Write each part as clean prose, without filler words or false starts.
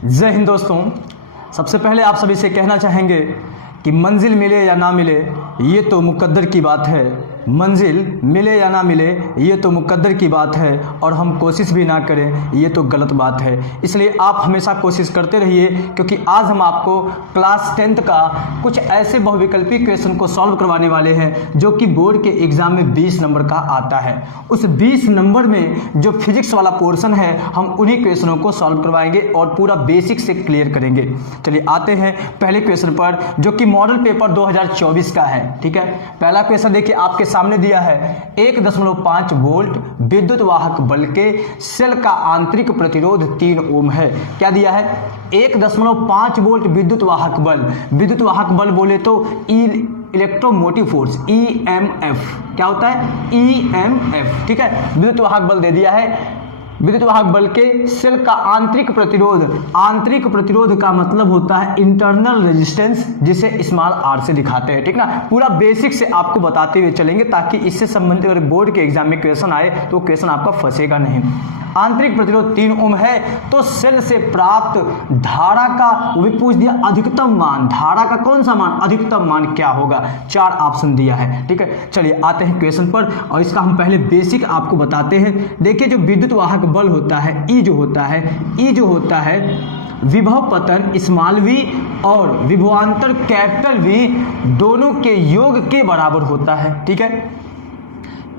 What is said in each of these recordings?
जय हिंद दोस्तों। सबसे पहले आप सभी से कहना चाहेंगे कि मंजिल मिले या ना मिले ये तो मुकद्दर की बात है। मंजिल मिले या ना मिले ये तो मुकद्दर की बात है और हम कोशिश भी ना करें ये तो गलत बात है। इसलिए आप हमेशा कोशिश करते रहिए, क्योंकि आज हम आपको क्लास 10th का कुछ ऐसे बहुविकल्पी क्वेश्चन को सॉल्व करवाने वाले हैं जो कि बोर्ड के एग्जाम में 20 नंबर का आता है। उस 20 नंबर में जो फिजिक्स वाला पोर्शन है हम उन्हीं क्वेश्चनों को सॉल्व करवाएंगे और पूरा बेसिक से क्लियर करेंगे। चलिए आते हैं पहले क्वेश्चन पर, जो कि मॉडल पेपर 2024 का है। ठीक है, पहला क्वेश्चन देखिए आपके सामने दिया है 1.5 वोल्ट विद्युत वाहक बल के सेल का आंतरिक प्रतिरोध 3 ओम है। क्या दिया है? 1.5 वोल्ट विद्युत वाहक बल। विद्युत वाहक बल बोले तो इलेक्ट्रोमोटिव फोर्स EMF। क्या होता है? EMF। ठीक है, विद्युत वाहक बल दे दिया है। विद्युत वाहक बल के सेल का आंतरिक प्रतिरोध, आंतरिक प्रतिरोध का मतलब होता है इंटरनल रेजिस्टेंस, जिसे स्मॉल r से दिखाते हैं। ठीक ना, पूरा बेसिक से आपको बताते हुए चलेंगे ताकि इससे संबंधित अगर बोर्ड के एग्जाम में क्वेश्चन आए तो क्वेश्चन आपका फंसेगा नहीं। आंतरिक प्रतिरोध 3 ओम है तो सेल से प्राप्त धारा का, वो भी पूछ दिया अधिकतम मान, धारा का कौन सा मान, अधिकतम मान क्या होगा। 4 ऑप्शन दिया है। ठीक है, चलिए आते हैं क्वेश्चन पर और इसका हम पहले बेसिक आपको बताते हैं। देखिए जो विद्युत वाहक बल होता है ई जो होता है विभव पतन स्मॉल v और विभवांतर कैपिटल V दोनों के योग के बराबर होता है। ठीक है,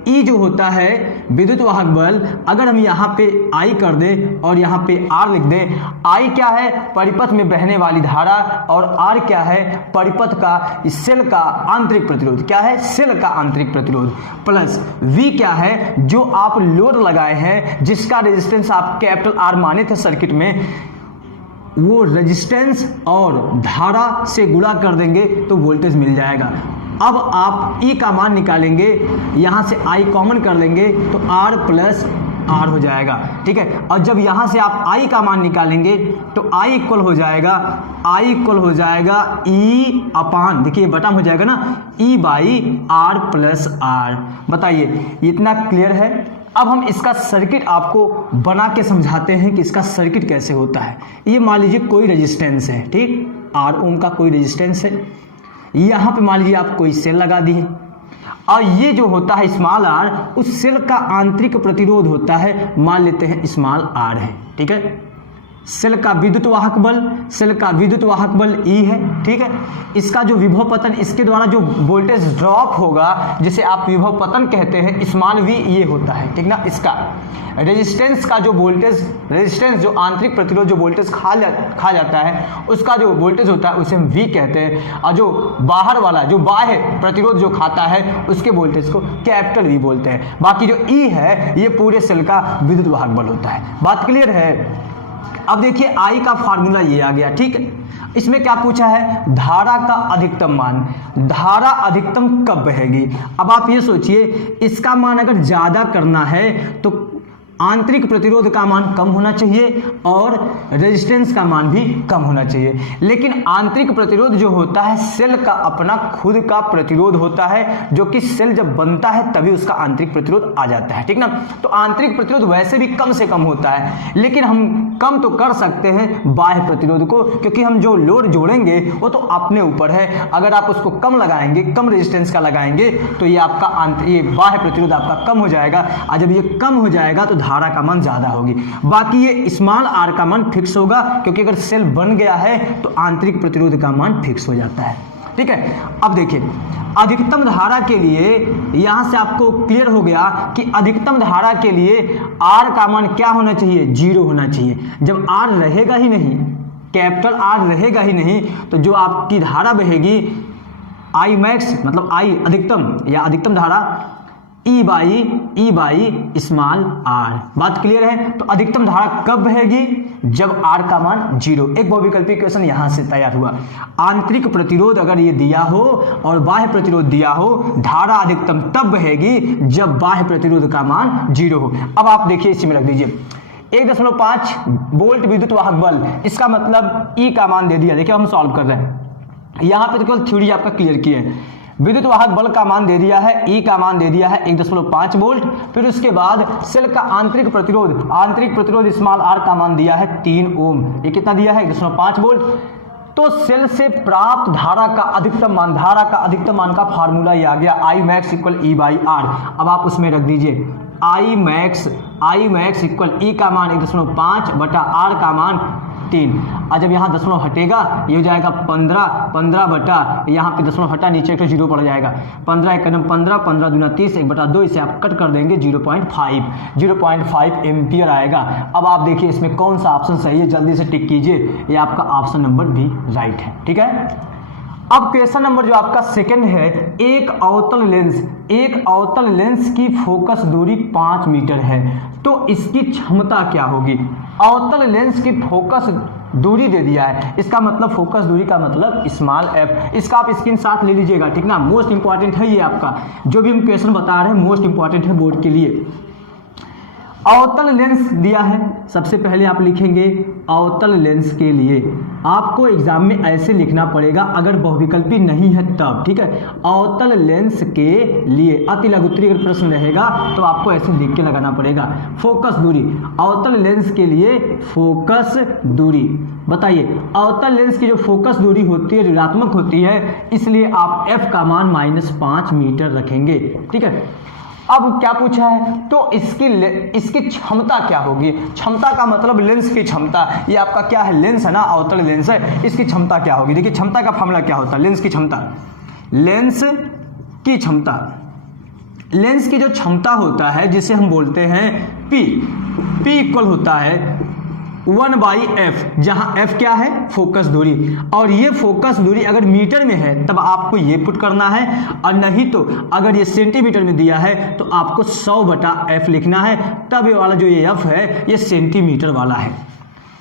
ई जो होता है विद्युत वाहक बल, अगर हम यहाँ पे I कर दें और यहाँ पे R लिख दें, I क्या है? परिपथ में बहने वाली धारा, और R क्या है? परिपथ का, सेल का आंतरिक प्रतिरोध। क्या है? सेल का आंतरिक प्रतिरोध, प्लस V क्या है? जो आप लोड लगाए हैं, जिसका रेजिस्टेंस आप कैपिटल R माने थे सर्किट में, वो रेजिस्टेंस और धारा से गुणा कर देंगे तो वोल्टेज मिल जाएगा। अब आप E का मान निकालेंगे, यहाँ से I कॉमन कर लेंगे तो R प्लस R हो जाएगा। ठीक है, और जब यहाँ से आप I का मान निकालेंगे तो I इक्वल हो जाएगा E अपान, देखिए बटन हो जाएगा ना, E by R plus R। बताइए इतना क्लियर है? अब हम इसका सर्किट आपको बना के समझाते हैं कि इसका सर्किट कैसे होता है। ये मान लीजिए कोई रेजिस्टेंस है, ठीक, R ओम का कोई रेजिस्टेंस है, यहाँ पे मान लीजिए आप कोई सेल लगा दिए, और ये जो होता है स्मॉल r, उस सेल का आंतरिक प्रतिरोध होता है, मान लेते हैं स्मॉल r है। ठीक है, सेल का विद्युत वाहक बल E है। ठीक है, इसका जो विभव पतन, इसके द्वारा जो वोल्टेज ड्रॉप होगा जिसे आप विभव पतन कहते हैं, स्मॉल v ये होता है। ठीक ना, इसका रेजिस्टेंस का जो वोल्टेज, रेजिस्टेंस जो आंतरिक प्रतिरोध जो वोल्टेज खा जाता है, उसका जो वोल्टेज होता है उसे हम V कहते हैं, और जो बाहर वाला जो बाह्य प्रतिरोध जो खाता है उसके वोल्टेज को कैपिटल V बोलते हैं। बाकी जो E है ये पूरे सेल का विद्युत वाहक बल होता है। बात क्लियर है? अब देखिए I का फार्मूला ये आ गया। ठीक है, इसमें क्या पूछा है? धारा का अधिकतम मान, धारा अधिकतम कब बहेगी। अब आप ये सोचिए, इसका मान अगर ज्यादा करना है तो आंतरिक प्रतिरोध का मान कम होना चाहिए और रेजिस्टेंस का मान भी कम होना चाहिए। लेकिन आंतरिक प्रतिरोध जो होता है सेल का अपना खुद का प्रतिरोध होता है, जो कि सेल जब बनता है तभी उसका आंतरिक प्रतिरोध आ जाता है। ठीक ना, तो आंतरिक प्रतिरोध वैसे भी कम से कम होता है, लेकिन हम कम तो कर सकते हैं बाह्य प्रतिरोध को, क्योंकि हम जो लोड जोड़ेंगे वो तो अपने ऊपर है। अगर आप उसको कम लगाएंगे, कम रेजिस्टेंस का लगाएंगे, तो ये आपका ये बाह्य प्रतिरोध आपका कम हो जाएगा, और जब ये कम हो जाएगा तो धारा का मान ज्यादा होगी। बाकी ये स्मॉल r का मान फिक्स होगा, क्योंकि अगर सेल बन गया है तो आंतरिक प्रतिरोध का मान फिक्स हो जाता है। ठीक है, अब देखिए अधिकतम धारा के लिए, यहां से आपको क्लियर हो गया कि अधिकतम धारा के लिए R का मान क्या होना चाहिए? 0 होना चाहिए। जब R रहेगा ही नहीं, कैपिटल R रहेगा ही नहीं, तो जो आपकी धारा बहेगी I मैक्स मतलब I अधिकतम या अधिकतम धारा E बाई स्मॉल r। बात क्लियर है? तो अधिकतम धारा कब बहेगी? जब R का मान 0। एक बहुविकल्पी क्वेश्चन यहां से तैयार हुआ। आंतरिक प्रतिरोध अगर ये दिया हो और बाह्य प्रतिरोध दिया हो, धारा अधिकतम तब बहेगी जब बाह्य प्रतिरोध का मान 0 हो। अब आप देखिए इसी में रख दीजिए 1.5 वोल्ट विद्युत वाहक बल, इसका मतलब E का मान दे दिया। देखिए हम सॉल्व कर रहे हैं, यहाँ पे तो केवल थ्योरी आपका क्लियर की है। विद्युत वाहक बल का मान दे दिया है, ई का मान दे दिया है 1.5 वोल्ट। फिर उसके बाद सेल का आंतरिक प्रतिरोध स्मॉल आर का मान दिया है 3 ओम। ये कितना दिया है 1.5 वोल्ट। तो सेल से प्राप्त धारा का अधिकतम मान का फार्मूला ये आ गया I max equal E by R. अब आप उसमें रख दीजिए I max इक्वल E का मान 1.5 बटा R का मान 3। और जब यहाँ दशमलव हटेगा ये हो जाएगा 15 बटा, यहाँ पे दशमलव हटा नीचे एक 0 पड़ जाएगा, 15 एक 15 दूना 30 1/2, इसे आप कट कर देंगे 0.5 एम्पियर आएगा। अब आप देखिए इसमें कौन सा ऑप्शन सही है, जल्दी से टिक कीजिए, ये आपका ऑप्शन नंबर बी राइट है। ठीक है, अब क्वेश्चन नंबर जो आपका सेकंड है, एक अवतल लेंस की फोकस दूरी 5 मीटर है, तो इसकी क्षमता क्या होगी। अवतल लेंस की फोकस दूरी दे दिया है, इसका मतलब फोकस दूरी का मतलब स्मॉल एफ। इसका आप स्क्रीनशॉट ले लीजिएगा, ठीक ना, मोस्ट इंपॉर्टेंट है ये आपका, जो भी हम क्वेश्चन बता रहे हैं मोस्ट इंपॉर्टेंट है बोर्ड के लिए। अवतल लेंस दिया है, सबसे पहले आप लिखेंगे अवतल लेंस के लिए, आपको एग्जाम में ऐसे लिखना पड़ेगा अगर बहुविकल्पी नहीं है तब, ठीक है। अवतल लेंस के लिए अति लघुत्तरी अगर प्रश्न रहेगा तो आपको ऐसे लिख के लगाना पड़ेगा। फोकस दूरी, अवतल लेंस के लिए फोकस दूरी बताइए। अवतल लेंस की जो फोकस दूरी होती है ऋणात्मक होती है, इसलिए आप f का मान -5 मीटर रखेंगे, ठीक है। अब क्या पूछा है, तो इसकी क्षमता क्या होगी। क्षमता का मतलब लेंस की क्षमता, ये आपका क्या है लेंस है ना, अवतल लेंस है, इसकी क्षमता क्या होगी। देखिए क्षमता का फॉर्मूला क्या होता है, लेंस की जो क्षमता होता है जिसे हम बोलते हैं P इक्वल होता है 1/f, जहां f क्या है फोकस दूरी, और ये फोकस दूरी अगर मीटर में है तब आपको ये पुट करना है, और नहीं तो अगर ये सेंटीमीटर में दिया है तो आपको 100/f लिखना है, तब ये वाला जो ये f है ये सेंटीमीटर वाला है।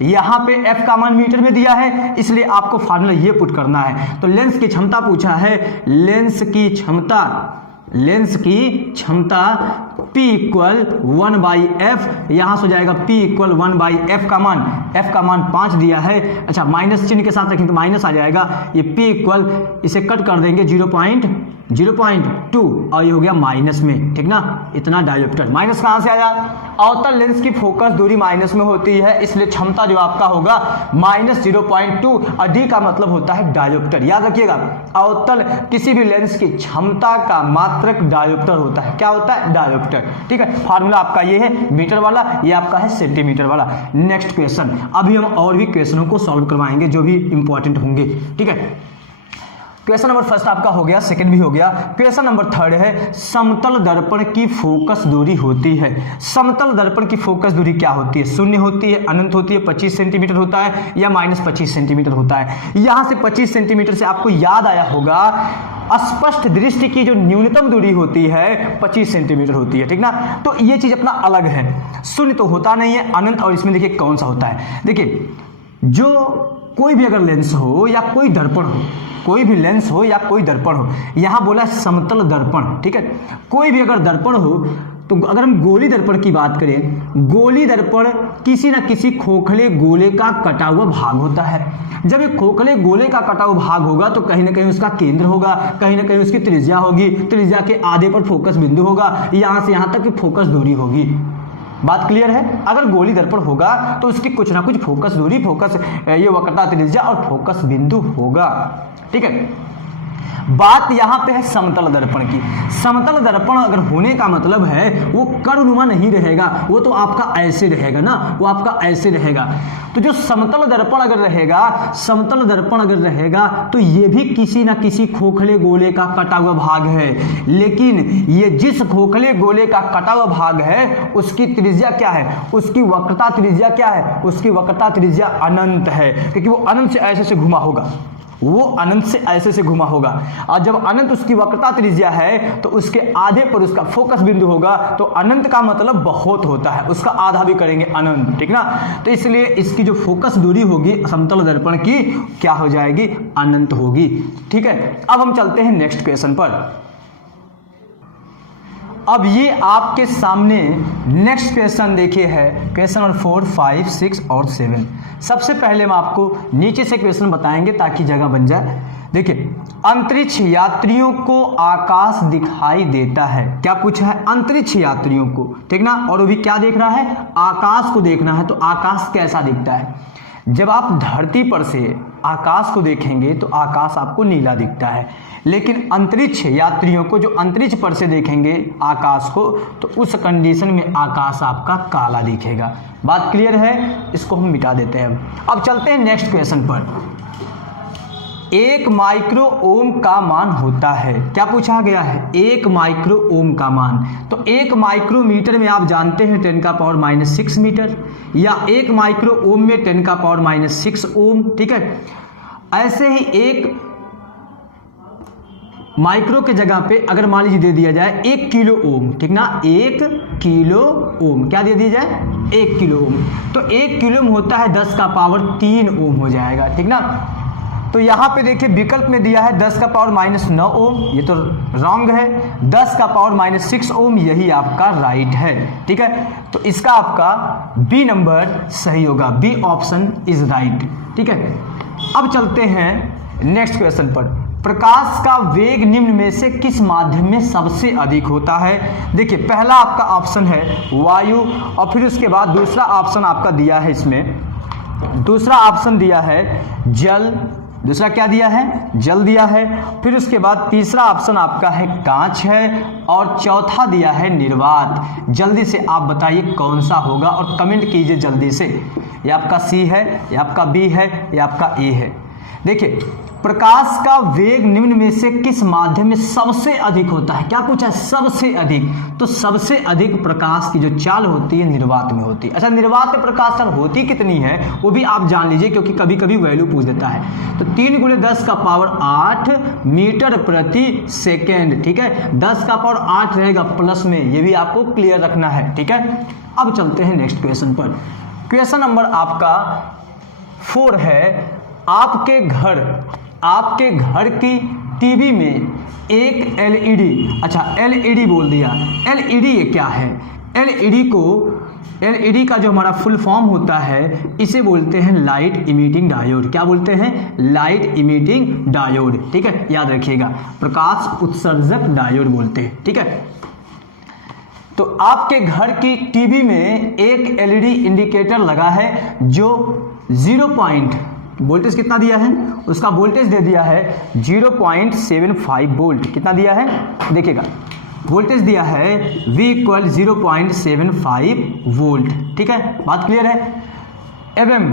यहाँ पे f का मान मीटर में दिया है, इसलिए आपको फार्मूला ये पुट करना है। तो लेंस की क्षमता पूछा है, लेंस की क्षमता P इक्वल 1/f, यहाँ से हो जाएगा P इक्वल 1/f का मान, f का मान 5 दिया है, अच्छा माइनस चिन्ह के साथ रखें तो माइनस आ जाएगा, ये P इक्वल इसे कट कर देंगे 0.2 और ये हो गया माइनस में, ठीक ना। इतना डायोप्टर माइनस कहाँ से आया, अवतल लेंस की फोकस दूरी माइनस में होती है, इसलिए क्षमता जो आपका होगा -0.2, और D का मतलब होता है डायोप्टर। याद रखिएगा अवतल किसी भी लेंस की क्षमता का मात्रक डायोप्टर होता है। क्या होता है, डायोप्टर, ठीक है। फार्मूला आपका ये है मीटर वाला, ये आपका है सेंटीमीटर वाला। नेक्स्ट क्वेश्चन, अभी हम और भी क्वेश्चनों को सॉल्व करवाएंगे जो भी इंपॉर्टेंट होंगे, ठीक है। क्वेश्चन नंबर फर्स्ट आपका हो गया, सेकंड भी हो गया। क्वेश्चन नंबर थर्ड है, समतल दर्पण की फोकस दूरी होती है। समतल दर्पण की फोकस दूरी क्या होती है, 0 होती है, अनंत होती है, 25 सेंटीमीटर होता है, या -25 सेंटीमीटर होता है। यहां से 25 सेंटीमीटर से आपको याद आया होगा स्पष्ट दृष्टि की जो न्यूनतम दूरी होती है 25 सेंटीमीटर होती है, ठीक ना। तो ये चीज अपना अलग है, 0 तो होता नहीं है, अनंत, और इसमें देखिए कौन सा होता है। देखिए जो कोई भी अगर लेंस हो या कोई दर्पण हो, कोई भी लेंस हो या कोई दर्पण हो, यहां बोला समतल दर्पण, ठीक है। कोई भी अगर दर्पण हो, तो अगर हम गोली दर्पण की बात करें, गोली दर्पण किसी न किसी खोखले गोले का कटा हुआ भाग होता है। जब एक खोखले गोले का कटा हुआ भाग होगा तो कहीं ना कहीं उसका केंद्र होगा, कहीं ना कहीं उसकी त्रिज्या होगी, त्रिज्या के आधे पर फोकस बिंदु होगा, यहां से यहां तक की फोकस दूरी होगी। बात क्लियर है। अगर गोली दर्पण होगा तो उसकी कुछ ना कुछ फोकस दूरी, ये वक्रता, त्रिज्या और फोकस बिंदु होगा, ठीक है। बात यहां पे है समतल दर्पण की। समतल दर्पण अगर होने का मतलब है वो कर्णनुमा नहीं रहेगा, वो तो आपका ऐसे रहेगा ना, वो आपका ऐसे रहेगा। तो जो समतल दर्पण अगर रहेगा तो ये भी किसी ना किसी खोखले गोले का कटा हुआ भाग है, लेकिन ये जिस खोखले गोले का कटा हुआ भाग है उसकी त्रिज्या क्या है, उसकी वक्रता त्रिज्या क्या है, उसकी वक्रता त्रिज्या अनंत है, क्योंकि वो अनंत से ऐसे से घुमा होगा, वो अनंत से ऐसे से घुमा होगा। और जब अनंत उसकी वक्रता त्रिज्या है तो उसके आधे पर उसका फोकस बिंदु होगा, तो अनंत का मतलब बहुत होता है, उसका आधा भी करेंगे अनंत, ठीक ना। तो इसलिए इसकी जो फोकस दूरी होगी समतल दर्पण की क्या हो जाएगी, अनंत होगी, ठीक है। अब हम चलते हैं नेक्स्ट क्वेश्चन पर। अब ये आपके सामने नेक्स्ट क्वेश्चन देखिए है, क्वेश्चन नंबर 4, 5, 6 और 7। सबसे पहले हम आपको नीचे से क्वेश्चन बताएंगे ताकि जगह बन जाए। देखिए, अंतरिक्ष यात्रियों को आकाश दिखाई देता है। क्या पूछा है? अंतरिक्ष यात्रियों को, ठीक ना। और वो भी क्या देख रहा है? आकाश को देखना है। तो आकाश कैसा दिखता है? जब आप धरती पर से आकाश को देखेंगे तो आकाश आपको नीला दिखता है, लेकिन अंतरिक्ष यात्रियों को जो अंतरिक्ष पर से देखेंगे आकाश को, तो उस कंडीशन में आकाश आपका काला दिखेगा। बात क्लियर है? इसको हम मिटा देते हैं। अब चलते हैं नेक्स्ट क्वेश्चन पर। 1 माइक्रो ओम का मान होता है। क्या पूछा गया है? 1 माइक्रो ओम का मान। तो 1 माइक्रोमीटर में आप जानते हैं 10⁻⁻6 मीटर, या 1 माइक्रो ओम में 10⁻⁻6 ओम, ठीक है। ऐसे ही 1 माइक्रो के जगह पे अगर मान लीजिए दे दिया जाए 1 किलो ओम, ठीक ना, 1 किलो ओम, क्या दे दिया जाए? 1 किलो ओम। तो 1 किलो में होता है 10⁻³ ओम हो जाएगा, ठीक ना। तो यहाँ पे देखिए विकल्प में दिया है 10⁻⁹ ओम, ये तो रॉन्ग है। 10⁻⁻6 ओम, यही आपका राइट है, ठीक है। तो इसका आपका बी नंबर सही होगा, बी ऑप्शन इज राइट, ठीक है। अब चलते हैं नेक्स्ट क्वेश्चन पर। प्रकाश का वेग निम्न में से किस माध्यम में सबसे अधिक होता है? देखिए, पहला आपका ऑप्शन है वायु, और फिर उसके बाद दूसरा ऑप्शन आपका दिया है, इसमें दूसरा ऑप्शन दिया है जल। दूसरा क्या दिया है? जल दिया है। फिर उसके बाद तीसरा ऑप्शन आपका है कांच है, और चौथा दिया है निर्वात। जल्दी से आप बताइए कौन सा होगा, और कमेंट कीजिए जल्दी से। ये आपका सी है, ये आपका बी है, ये आपका ए है। देखिए, प्रकाश का वेग निम्न में से किस माध्यम में सबसे अधिक होता है? क्या पूछा है? सबसे अधिक। तो सबसे अधिक प्रकाश की जो चाल होती है निर्वात में होती है। अच्छा, निर्वात में प्रकाश चाल होती कितनी है वो भी आप जान लीजिए, क्योंकि कभी कभी वैल्यू पूछ देता है। तो 3 × 10⁸ मीटर प्रति सेकेंड, ठीक है। 10⁸ रहेगा प्लस में, ये भी आपको क्लियर रखना है, ठीक है। अब चलते हैं नेक्स्ट क्वेश्चन पर। क्वेश्चन नंबर आपका 4 है। आपके घर की टीवी में एक एलईडी, अच्छा एलईडी बोल दिया, एलईडी ये क्या है? एलईडी का जो हमारा फुल फॉर्म होता है, इसे बोलते हैं लाइट इमिटिंग डायोड। क्या बोलते हैं? लाइट इमिटिंग डायोड, ठीक है, याद रखिएगा। प्रकाश उत्सर्जक डायोड बोलते हैं, ठीक है। तो आपके घर की टीवी में एक एलईडी इंडिकेटर लगा है जो 0 वोल्टेज कितना दिया है? उसका वोल्टेज दे दिया है 0.75 वोल्ट। कितना दिया है? देखिएगा, वोल्टेज दिया है V = 0.75 वोल्ट, ठीक है। बात क्लियर है? एवं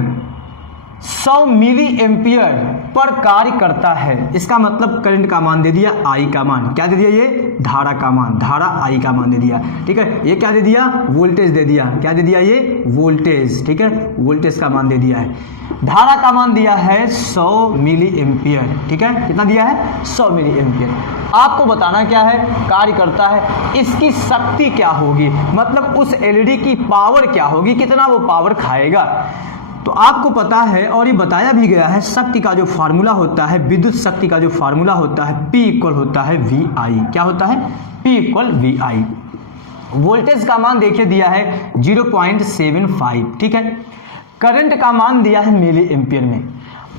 100 मिली एम्पियर पर कार्य करता है। इसका मतलब करंट का मान दे दिया, आई का मान। क्या दे दिया? ये धारा का मान, धारा आई का मान दे दिया, ठीक है। ये क्या दे दिया? वोल्टेज दे दिया। क्या दे दिया? ये वोल्टेज, ठीक है, वोल्टेज का मान दे दिया है। धारा का मान दिया है 100 मिली एम्पियर, ठीक है। कितना दिया है? 100 मिली एम्पियर। आपको बताना क्या है? कार्य करता है। इसकी शक्ति क्या होगी, मतलब उस एलईडी की पावर क्या होगी, कितना वो पावर खाएगा। तो आपको पता है और ये बताया भी गया है, शक्ति का जो फार्मूला होता है, विद्युत शक्ति का जो फार्मूला होता है, P = होता है VI। क्या होता है? P = VI। वोल्टेज का मान देखिए दिया है 0.75, ठीक है। करंट का मान दिया है मिली एम्पियर में।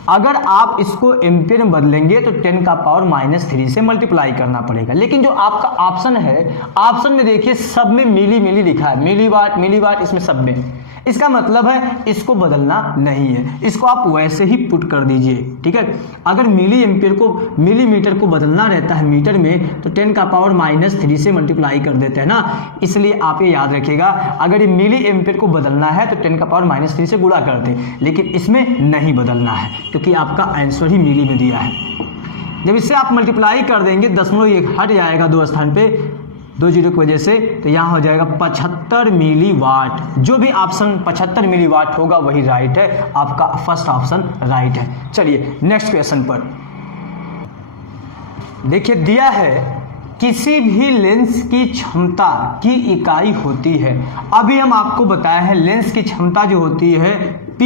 अगर आप इसको एम्पियर में बदलेंगे तो 10⁻³ से मल्टीप्लाई करना पड़ेगा। लेकिन जो आपका ऑप्शन है, ऑप्शन में देखिए सब में मिली लिखा है, मिलीवाट, इसमें सब में। इसका मतलब है इसको बदलना नहीं है, इसको आप वैसे ही पुट कर दीजिए, ठीक है। अगर मिली एम्पियर को मिलीमीटर को बदलना रहता है मीटर में तो 10⁻³ से मल्टीप्लाई कर देते हैं ना, इसलिए आप ये याद रखिएगा। अगर ये मिली एम्पियर को बदलना है तो 10⁻³ से गुणा कर दें, लेकिन इसमें नहीं बदलना है क्योंकि आपका आंसर ही मिली में दिया है। जब इससे आप मल्टीप्लाई कर देंगे, 0.1 हट जाएगा 2 स्थान पे, 2 जीरो की वजह से, तो यहाँ हो जाएगा 75 मिलीवाट। जो भी ऑप्शन 75 मिलीवाट होगा वही राइट है, आपका फर्स्ट ऑप्शन राइट है। चलिए नेक्स्ट क्वेश्चन पर देखिए, दिया है किसी भी लेंस की क्षमता की इकाई होती है। अभी हम आपको बताया है लेंस की क्षमता जो होती है P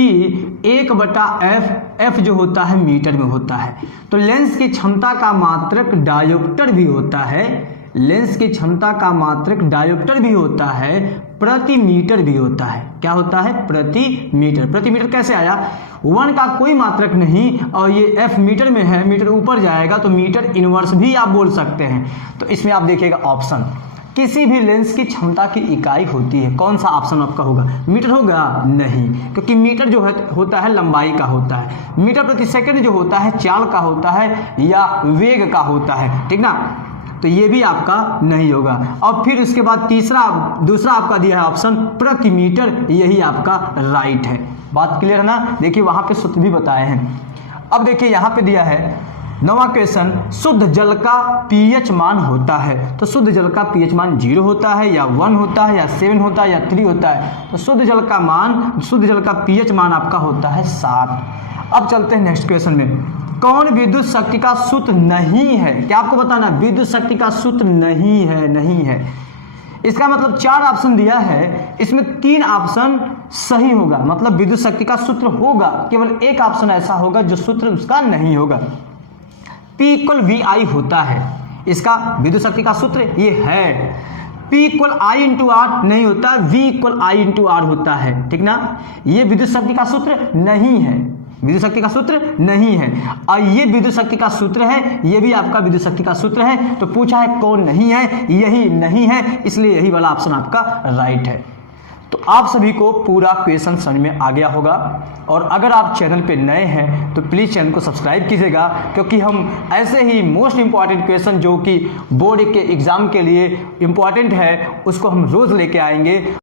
1/f, f जो होता है मीटर में होता है। तो लेंस की क्षमता का मात्रक डायोप्टर भी होता है, लेंस की क्षमता का मात्रक डायोप्टर भी होता है, प्रति मीटर भी होता है। क्या होता है? प्रति मीटर। प्रति मीटर कैसे आया? 1 का कोई मात्रक नहीं, और ये f मीटर में है, मीटर ऊपर जाएगा तो मीटर इनवर्स भी आप बोल सकते हैं। तो इसमें आप देखिएगा ऑप्शन, किसी भी लेंस की क्षमता की इकाई होती है, कौन सा ऑप्शन आपका होगा? मीटर होगा? नहीं, क्योंकि मीटर जो है होता है लंबाई का होता है, मीटर प्रति सेकंड जो होता है चाल का होता है या वेग का होता है, ठीक ना। तो ये भी आपका नहीं होगा। और फिर उसके बाद दूसरा आपका दिया है ऑप्शन प्रति मीटर, यही आपका राइट है। बात क्लियर है ना। देखिए वहां पे सूत्र भी बताए हैं। अब देखिए यहाँ पे दिया है 9वां क्वेश्चन, शुद्ध जल का पीएच मान होता है। तो शुद्ध जल का पीएच मान 0 होता है या 1 होता है या 7 होता है या 3 होता है। तो शुद्ध जल का पीएच मान आपका होता है 7। अब चलते हैं नेक्स्ट क्वेश्चन में। कौन विद्युत शक्ति का सूत्र नहीं है? क्या आपको बताना, विद्युत शक्ति का सूत्र नहीं है। इसका मतलब 4 ऑप्शन दिया है, इसमें 3 ऑप्शन सही होगा, मतलब विद्युत शक्ति का सूत्र होगा, केवल एक ऑप्शन ऐसा होगा जो सूत्र उसका नहीं होगा। P इक्वल VI होता है, इसका विद्युत शक्ति का सूत्र ये है। P equal I into R नहीं होता, V equal I into R होता है, ठीक ना। ये विद्युत शक्ति का सूत्र नहीं है, विद्युत शक्ति का सूत्र नहीं है। और ये विद्युत शक्ति का सूत्र है, ये भी आपका विद्युत शक्ति का सूत्र है। तो पूछा है कौन नहीं है, यही नहीं है, इसलिए यही वाला ऑप्शन आपका राइट है। तो आप सभी को पूरा क्वेश्चन समझ में आ गया होगा। और अगर आप चैनल पे नए हैं तो प्लीज़ चैनल को सब्सक्राइब कीजिएगा, क्योंकि हम ऐसे ही मोस्ट इंपॉर्टेंट क्वेश्चन जो कि बोर्ड के एग्ज़ाम के लिए इम्पॉर्टेंट है उसको हम रोज़ लेके आएंगे।